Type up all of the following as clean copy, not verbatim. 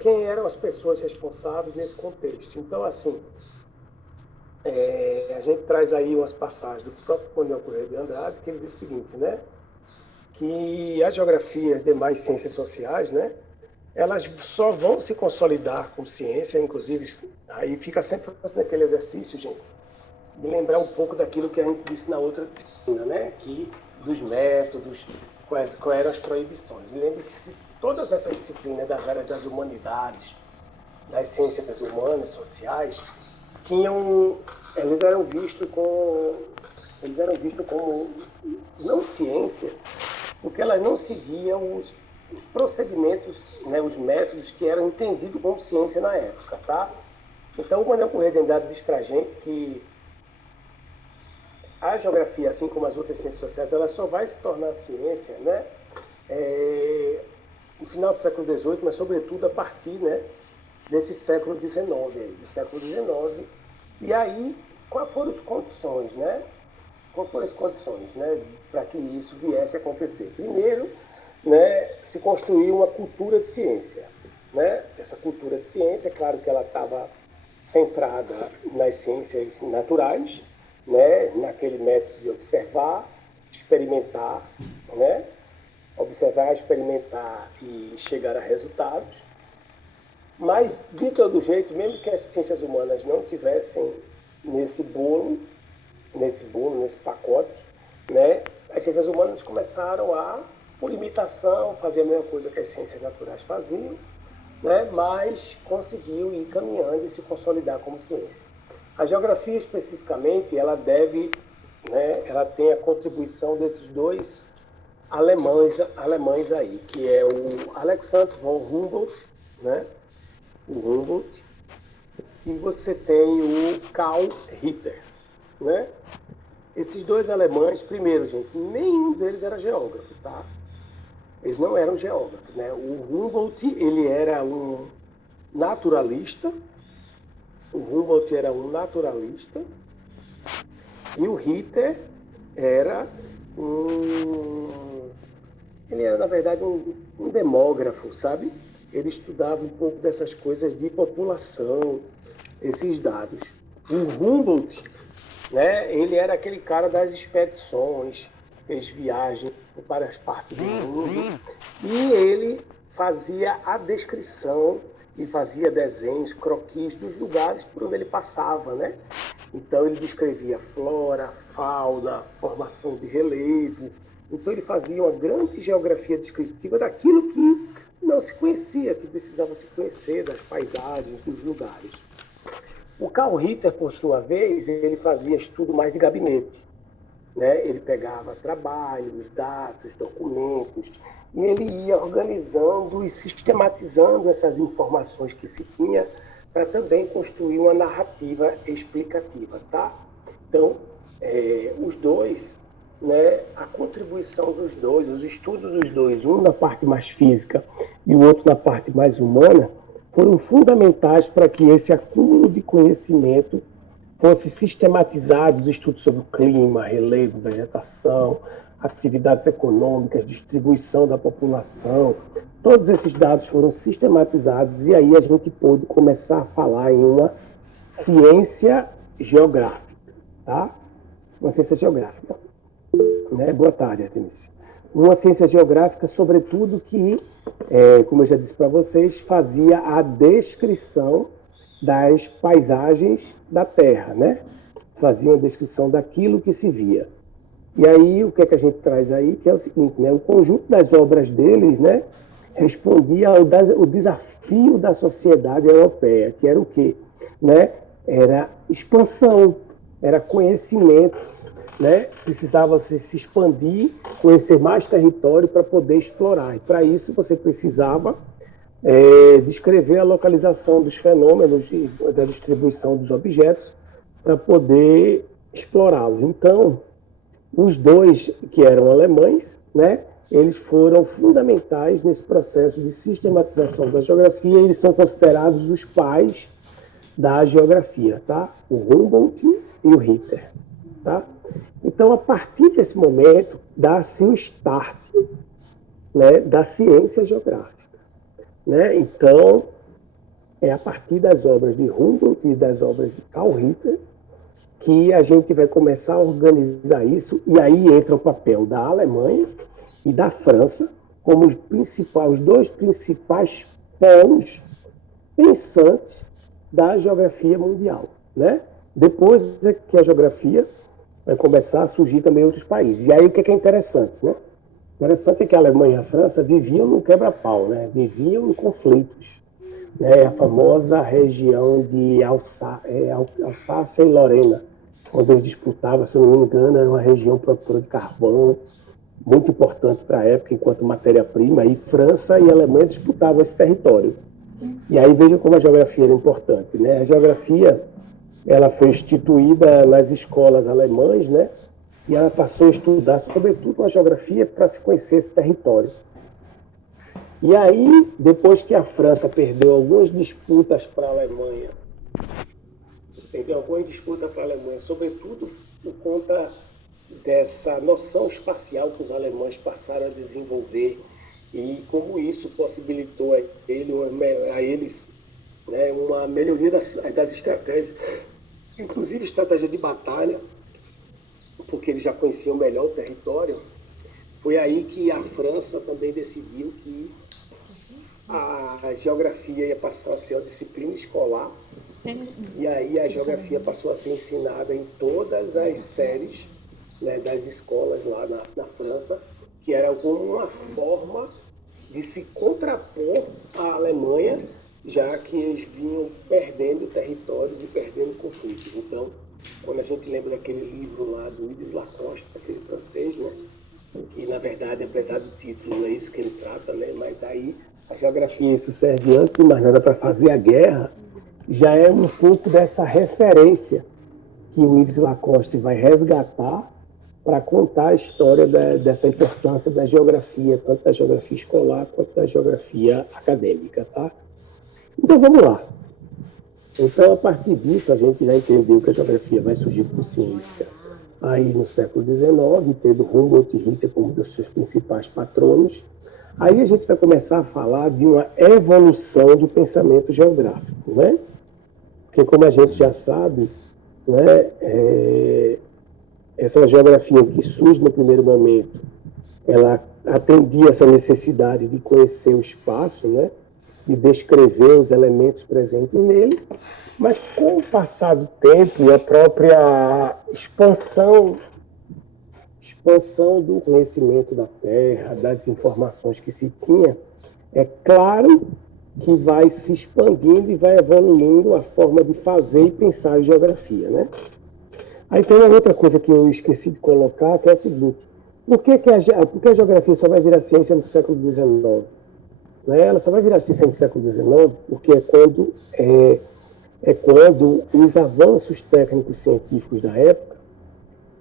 quem eram as pessoas responsáveis nesse contexto. Então, assim, a gente traz aí umas passagens do próprio Manuel Correia de Andrade, que ele diz o seguinte, né? Que a geografia e as demais ciências sociais, né? Elas só vão se consolidar como ciência, inclusive, aí fica sempre fazendo aquele exercício, gente, de lembrar um pouco daquilo que a gente disse na outra disciplina, né? Que dos métodos, quais eram as proibições. Lembre que se todas essas disciplinas das áreas das humanidades, das ciências humanas, sociais, tinham, eles eram vistos como não ciência, porque elas não seguiam os procedimentos, né, os métodos que eram entendidos como ciência na época, tá? Então, o Manuel Correia de Andrade diz para a gente que a geografia, assim como as outras ciências sociais, ela só vai se tornar ciência, né, no final do século XVIII, mas sobretudo a partir, né, desse século XIX, do século XIX. E aí, quais foram as condições, né? Quais foram as condições, né, para que isso viesse a acontecer? Primeiro, né, se construiu uma cultura de ciência, né? Essa cultura de ciência, é claro que ela estava centrada nas ciências naturais, né, naquele método de observar, experimentar, né? Observar, experimentar e chegar a resultados. Mas, de todo jeito, mesmo que as ciências humanas não tivessem nesse pacote, né, as ciências humanas começaram a, por imitação, fazer a mesma coisa que as ciências naturais faziam, né, mas conseguiu ir caminhando e se consolidar como ciência. A geografia, especificamente, ela tem a contribuição desses dois alemães aí, que é o Alexander von Humboldt, né, o Humboldt, e você tem o Karl Ritter, né? Esses dois alemães, primeiro, gente, nenhum deles era geógrafo, tá? Eles não eram geógrafos, né? O Humboldt, ele era um naturalista, e o Ritter era ele era, na verdade, um demógrafo, sabe? Ele estudava um pouco dessas coisas de população, esses dados. O Humboldt, né, ele era aquele cara das expedições, fez viagens para as partes do mundo, e ele fazia a descrição e fazia desenhos, croquis dos lugares por onde ele passava, né? Então ele descrevia flora, fauna, formação de relevo. Então ele fazia uma grande geografia descritiva daquilo que não se conhecia, que precisava se conhecer, das paisagens, dos lugares. O Karl Ritter, por sua vez, ele fazia estudo mais de gabinete, né? Ele pegava trabalhos, dados, documentos, e ele ia organizando e sistematizando essas informações que se tinha para também construir uma narrativa explicativa, tá? Então, os dois, né, a contribuição dos dois, os estudos dos dois, um na parte mais física e o outro na parte mais humana, foram fundamentais para que esse acúmulo de conhecimento fosse sistematizado, os estudos sobre o clima, relevo, vegetação, atividades econômicas, distribuição da população, todos esses dados foram sistematizados e aí a gente pôde começar a falar em uma ciência geográfica, tá? Uma ciência geográfica, né? Boa tarde, Artemisia. Uma ciência geográfica, sobretudo, que, como eu já disse para vocês, fazia a descrição das paisagens da Terra, né? Fazia a descrição daquilo que se via. E aí, o que é que a gente traz aí? Que é o seguinte, né? O conjunto das obras deles, né, respondia ao desafio da sociedade europeia, que era o quê? Né? Era expansão, era conhecimento, né? Precisava se expandir, conhecer mais território para poder explorar. E para isso você precisava descrever a localização dos fenômenos e da distribuição dos objetos para poder explorá-los. Então, os dois que eram alemães, né, eles foram fundamentais nesse processo de sistematização da geografia, e eles são considerados os pais da geografia, tá? O Humboldt e o Ritter, tá? Então, a partir desse momento, dá-se o start, né, da ciência geográfica. né? Então, é a partir das obras de Humboldt e das obras de Carl Ritter que a gente vai começar a organizar isso, e aí entra o papel da Alemanha e da França como os dois principais polos pensantes da geografia mundial, né? Depois é que a geografia vai começar a surgir também em outros países. E aí o que é interessante, né? Interessante é que a Alemanha e a França viviam no quebra-pau, né? Viviam em conflitos. Né? A famosa região de Alsácia e Lorena, onde eles disputavam, se não me engano, era uma região produtora de carvão, muito importante para a época, enquanto matéria-prima, e França e Alemanha disputavam esse território. E aí veja como a geografia era importante, né? A geografia, ela foi instituída nas escolas alemãs, né? E ela passou a estudar, sobretudo, a geografia para se conhecer esse território. E aí, depois que a França perdeu algumas disputas para a Alemanha, sobretudo por conta dessa noção espacial que os alemães passaram a desenvolver e como isso possibilitou a eles, né, uma melhoria das estratégias, inclusive estratégia de batalha, porque eles já conheciam melhor o território. Foi aí que a França também decidiu que a geografia ia passar a ser uma disciplina escolar, e aí a geografia passou a ser ensinada em todas as séries, né, das escolas lá na França, que era como uma forma de se contrapor à Alemanha, já que eles vinham perdendo territórios e perdendo conflitos. Então, quando a gente lembra daquele livro lá do Yves Lacoste, aquele francês, né, que na verdade, apesar do título, não é isso que ele trata, né, mas aí a geografia, isso serve antes de mais nada para fazer a guerra, já é um pouco dessa referência que o Yves Lacoste vai resgatar para contar a história dessa importância da geografia, tanto da geografia escolar quanto da geografia acadêmica, tá? Então vamos lá. Então, a partir disso, a gente já entendeu que a geografia vai surgir como ciência aí no século XIX, tendo Humboldt e Ritter como dos seus principais patronos. Aí a gente vai começar a falar de uma evolução do pensamento geográfico, né? Porque, como a gente já sabe, né, essa geografia que surge no primeiro momento, ela atendia essa necessidade de conhecer o espaço, né, de descrever os elementos presentes nele, mas com o passar do tempo e a própria expansão do conhecimento da Terra, das informações que se tinha, é claro que vai se expandindo e vai evoluindo a forma de fazer e pensar a geografia, né? Aí tem uma outra coisa que eu esqueci de colocar, que é a seguinte: por que a geografia só vai virar ciência no século XIX? Né? Ela só vai virar ciência no século XIX porque é quando os avanços técnicos científicos da época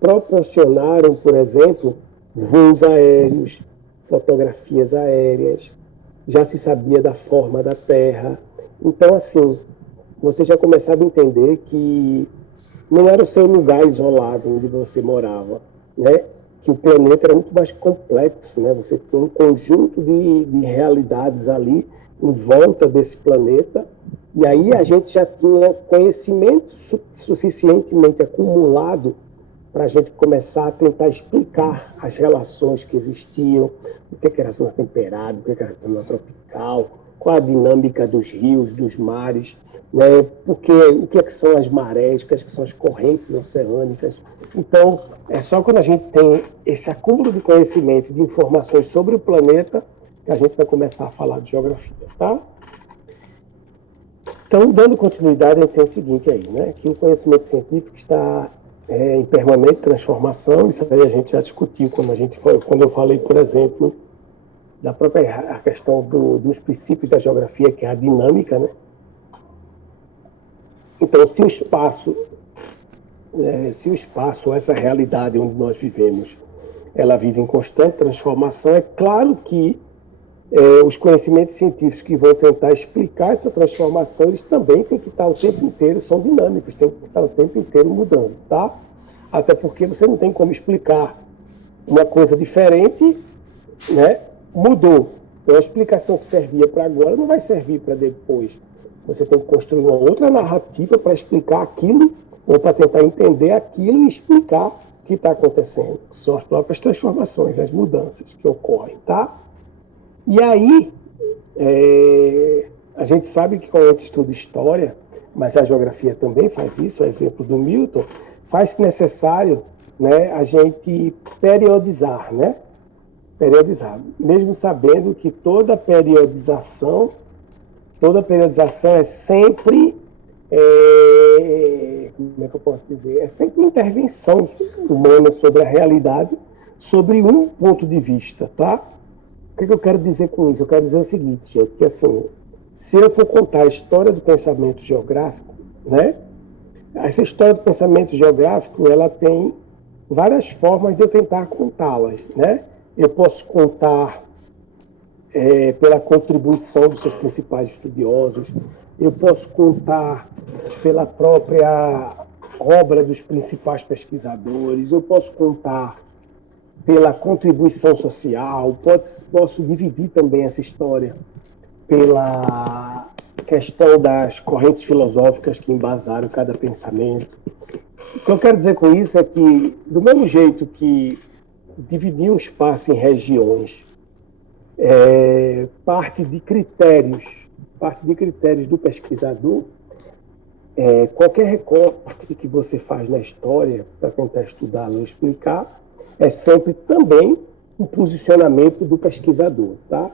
proporcionaram, por exemplo, voos aéreos, fotografias aéreas, já se sabia da forma da Terra. Então, assim, você já começava a entender que não era o seu lugar isolado onde você morava, né? Que o planeta era muito mais complexo, né? Você tinha um conjunto de realidades ali em volta desse planeta, e aí a gente já tinha conhecimento suficientemente acumulado para a gente começar a tentar explicar as relações que existiam, o que era a zona temperada, o que era a zona tropical, qual a dinâmica dos rios, dos mares, né? Porque, o que são as marés, o que são as correntes oceânicas. Então, é só quando a gente tem esse acúmulo de conhecimento, de informações sobre o planeta, que a gente vai começar a falar de geografia, tá? Então, dando continuidade, a gente tem o seguinte aí, né? Que o conhecimento científico está em permanente transformação. Isso aí a gente já discutiu quando eu falei, por exemplo, da própria questão dos princípios da geografia, que é a dinâmica, né? Então, se o espaço, essa realidade onde nós vivemos, ela vive em constante transformação, é claro que os conhecimentos científicos que vão tentar explicar essa transformação, eles também têm que estar o tempo inteiro, são dinâmicos, têm que estar o tempo inteiro mudando, tá? Até porque você não tem como explicar uma coisa diferente, né? Mudou. Então, a explicação que servia para agora não vai servir para depois. Você tem que construir uma outra narrativa para explicar aquilo, ou para tentar entender aquilo e explicar o que está acontecendo. São as próprias transformações, as mudanças que ocorrem, tá? E aí, a gente sabe que quando a gente estuda história, mas a geografia também faz isso, o exemplo do Milton, faz-se necessário, né, a gente periodizar, né? Periodizar, mesmo sabendo que toda periodização é sempre, como é que eu posso dizer? É sempre intervenção humana sobre a realidade, sobre um ponto de vista, tá? O que eu quero dizer com isso? Eu quero dizer o seguinte, gente, que assim, se eu for contar a história do pensamento geográfico, né? Essa história do pensamento geográfico, ela tem várias formas de eu tentar contá-las, né? Eu posso contar pela contribuição dos seus principais estudiosos, eu posso contar pela própria obra dos principais pesquisadores, eu posso contar pela contribuição social, posso dividir também essa história pela questão das correntes filosóficas que embasaram cada pensamento. O que eu quero dizer com isso é que, do mesmo jeito que dividir um espaço em regiões parte de critérios do pesquisador, qualquer recorte que você faz na história para tentar estudá-la ou explicar é sempre também um posicionamento do pesquisador, tá?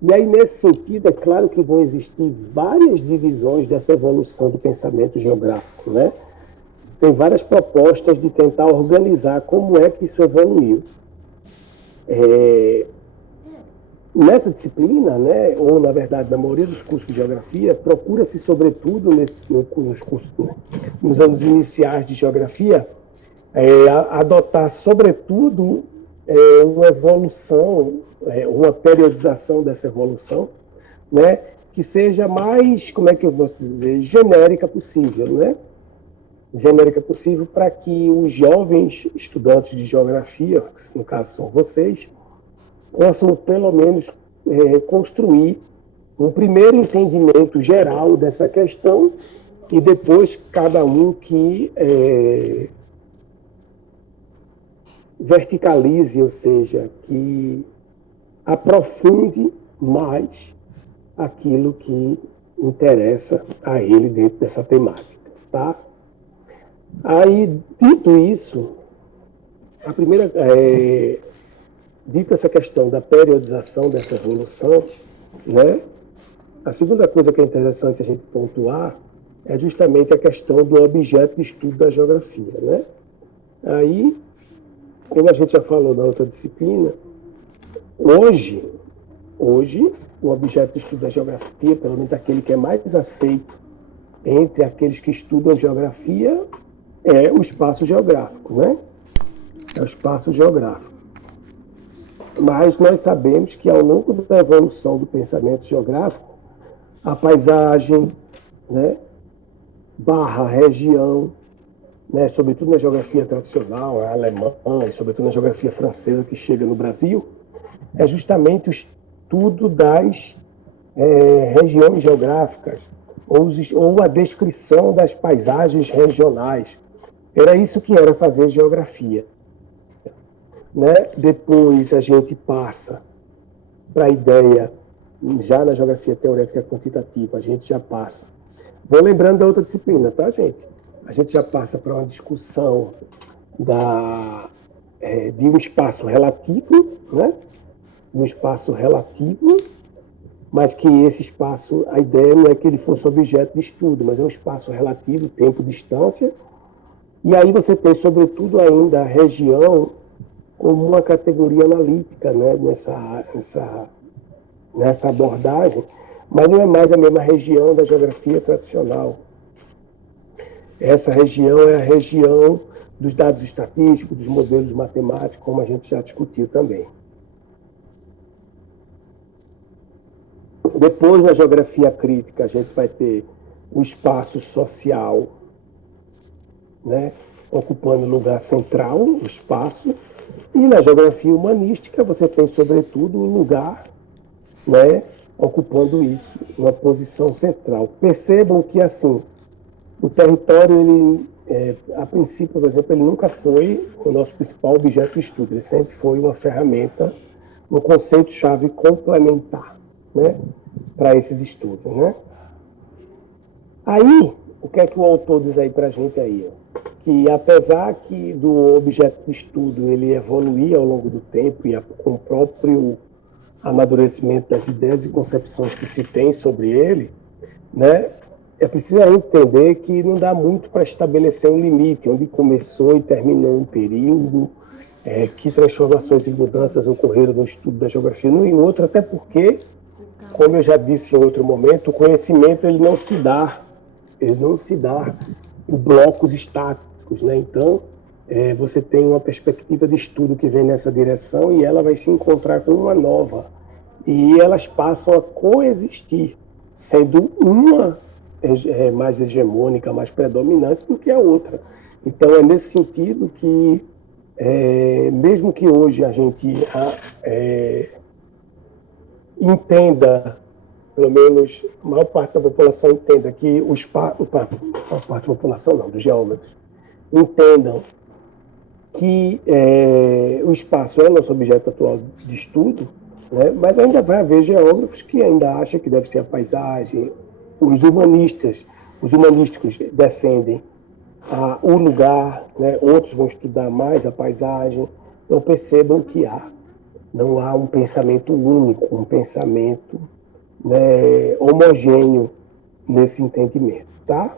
E aí, nesse sentido, é claro que vão existir várias divisões dessa evolução do pensamento geográfico, né? Tem várias propostas de tentar organizar como é que isso evoluiu. Nessa disciplina, né, ou na verdade na maioria dos cursos de geografia, procura-se sobretudo nos cursos, né, nos anos iniciais de geografia, adotar sobretudo uma evolução, uma periodização dessa evolução, né, que seja mais, como é que eu vou dizer, genérica possível, né? Genérica possível para que os jovens estudantes de geografia, que no caso são vocês, possam, pelo menos, construir um primeiro entendimento geral dessa questão e depois cada um que verticalize, ou seja, que aprofunde mais aquilo que interessa a ele dentro dessa temática, tá? Aí, dito isso, a primeira... Dito essa questão da periodização dessa evolução, né, a segunda coisa que é interessante a gente pontuar é justamente a questão do objeto de estudo da geografia, né? Aí, como a gente já falou na outra disciplina, hoje o objeto de estudo da geografia, pelo menos aquele que é mais aceito entre aqueles que estudam geografia, é o espaço geográfico, né? É o espaço geográfico. Mas nós sabemos que ao longo da evolução do pensamento geográfico, a paisagem, né, barra região, né, sobretudo na geografia tradicional, a alemã, e sobretudo na geografia francesa que chega no Brasil, é justamente o estudo das regiões geográficas, ou a descrição das paisagens regionais. Era isso que era fazer geografia. Né? Depois a gente passa para a ideia, já na geografia teorética quantitativa, a gente já passa. Vou lembrando da outra disciplina, tá, gente? A gente já passa para uma discussão de um espaço relativo, né? Um espaço relativo, mas que esse espaço, a ideia não é que ele fosse objeto de estudo, mas é um espaço relativo, tempo, distância. E aí você tem, sobretudo, ainda a região como uma categoria analítica, né, nessa abordagem, mas não é mais a mesma região da geografia tradicional. Essa região é a região dos dados estatísticos, dos modelos matemáticos, como a gente já discutiu também. Depois, na geografia crítica, a gente vai ter o espaço social, né, ocupando lugar central, o espaço. E na geografia humanística você tem, sobretudo, o lugar, né, ocupando isso, uma posição central. Percebam que, assim, o território, ele, a princípio, por exemplo, ele nunca foi o nosso principal objeto de estudo, ele sempre foi uma ferramenta, um conceito-chave complementar, né, para esses estudos, né? Aí, o que é que o autor diz aí para a gente aí? Ó? Que apesar que do objeto de estudo ele evoluía ao longo do tempo e com o próprio amadurecimento das ideias e concepções que se tem sobre ele, né, é preciso entender que não dá muito para estabelecer um limite, onde começou e terminou um período, que transformações e mudanças ocorreram no estudo da geografia num e outro, até porque, como eu já disse em outro momento, o conhecimento ele não se dá em blocos estáticos, né? Então, você tem uma perspectiva de estudo que vem nessa direção e ela vai se encontrar com uma nova. E elas passam a coexistir, sendo uma mais hegemônica, mais predominante do que a outra. Então, é nesse sentido que, mesmo que hoje a gente entenda, pelo menos a maior parte da população entenda que o espaço, a maior parte da população não, dos geógrafos, entendam que o espaço é o nosso objeto atual de estudo, né? Mas ainda vai haver geógrafos que ainda acham que deve ser a paisagem. Os humanísticos defendem o lugar, né? Outros vão estudar mais a paisagem. Então percebam que não há um pensamento único, um pensamento, né, homogêneo nesse entendimento, tá?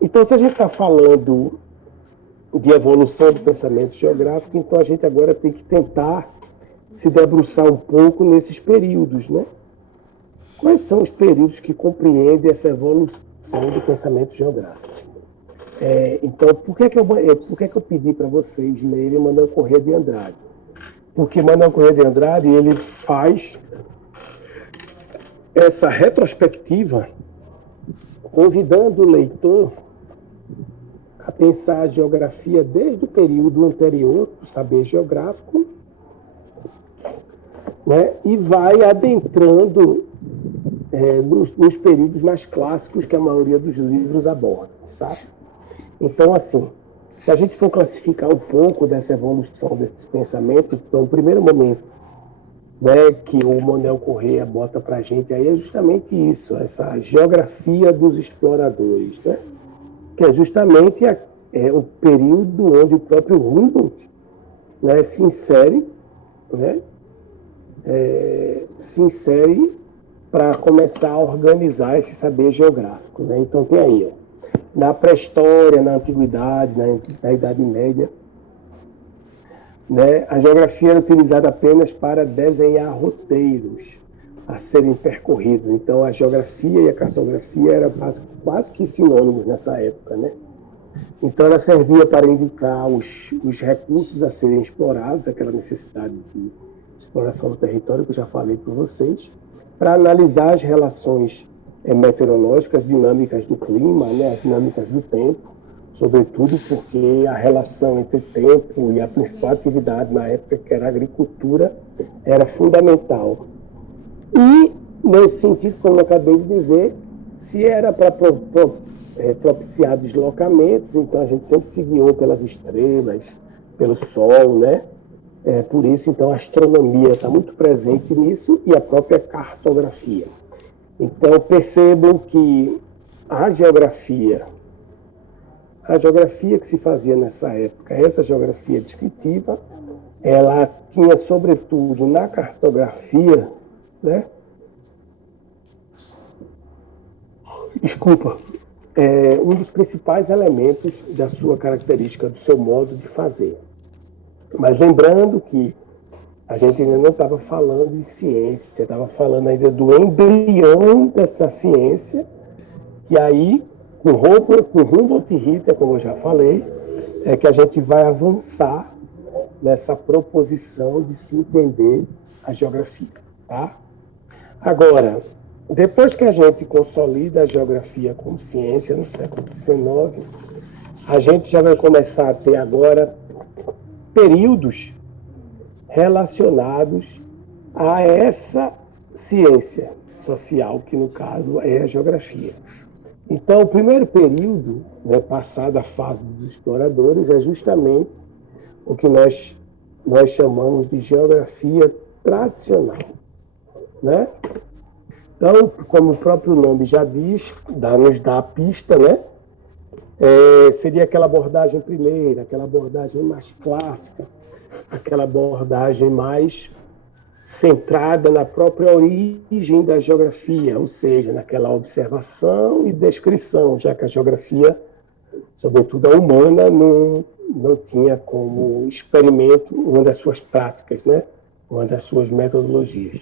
Então, se a gente está falando de evolução do pensamento geográfico, então a gente agora tem que tentar se debruçar um pouco nesses períodos, né? Quais são os períodos que compreendem essa evolução do pensamento geográfico? Então, por que eu pedi para vocês lerem Manuel Corrêa de Andrade? Porque Manuel Corrêa de Andrade ele faz essa retrospectiva, convidando o leitor a pensar a geografia desde o período anterior, do saber geográfico, né, e vai adentrando nos períodos mais clássicos que a maioria dos livros aborda, sabe? Então, assim, se a gente for classificar um pouco dessa evolução desse pensamento, então, o primeiro momento, né, que o Manuel Corrêa bota para a gente aí é justamente isso, essa geografia dos exploradores, né? Que é justamente o período onde o próprio Humboldt, né, se insere, né, para começar a organizar esse saber geográfico, né? Então tem aí, ó, na pré-história, na antiguidade, na Idade Média, né, a geografia era utilizada apenas para desenhar roteiros a serem percorridos. Então a geografia e a cartografia eram quase que sinônimos nessa época, né? Então ela servia para indicar os recursos a serem explorados, aquela necessidade de exploração do território que eu já falei para vocês, para analisar as relações meteorológicas, dinâmicas do clima, né, as dinâmicas do tempo, sobretudo porque a relação entre tempo e a principal atividade na época, que era a agricultura, era fundamental. E, nesse sentido, como eu acabei de dizer, se era para propiciar deslocamentos, então a gente sempre se guiou pelas estrelas, pelo Sol, né? Por isso, então, a astronomia está muito presente nisso e a própria cartografia. Então, percebam que a geografia que se fazia nessa época, essa geografia descritiva, ela tinha, sobretudo, na cartografia, né? Desculpa. Um dos principais elementos da sua característica, do seu modo de fazer. Mas lembrando que a gente ainda não estava falando de ciência, estava falando ainda do embrião dessa ciência, que aí, com Humboldt e Ritter, como eu já falei, é que a gente vai avançar nessa proposição de se entender a geografia, tá? Agora, depois que a gente consolida a geografia como ciência no século XIX, a gente já vai começar a ter agora períodos relacionados a essa ciência social, que no caso é a geografia. Então, o primeiro período, né, passada a fase dos exploradores, é justamente o que nós chamamos de geografia tradicional, né? Então, como o próprio nome já diz, nos dá a pista, né? Seria aquela abordagem primeira, aquela abordagem mais clássica, aquela abordagem mais centrada na própria origem da geografia, ou seja, naquela observação e descrição, já que a geografia, sobretudo a humana, não tinha como experimento uma das suas práticas, né? Uma das suas metodologias.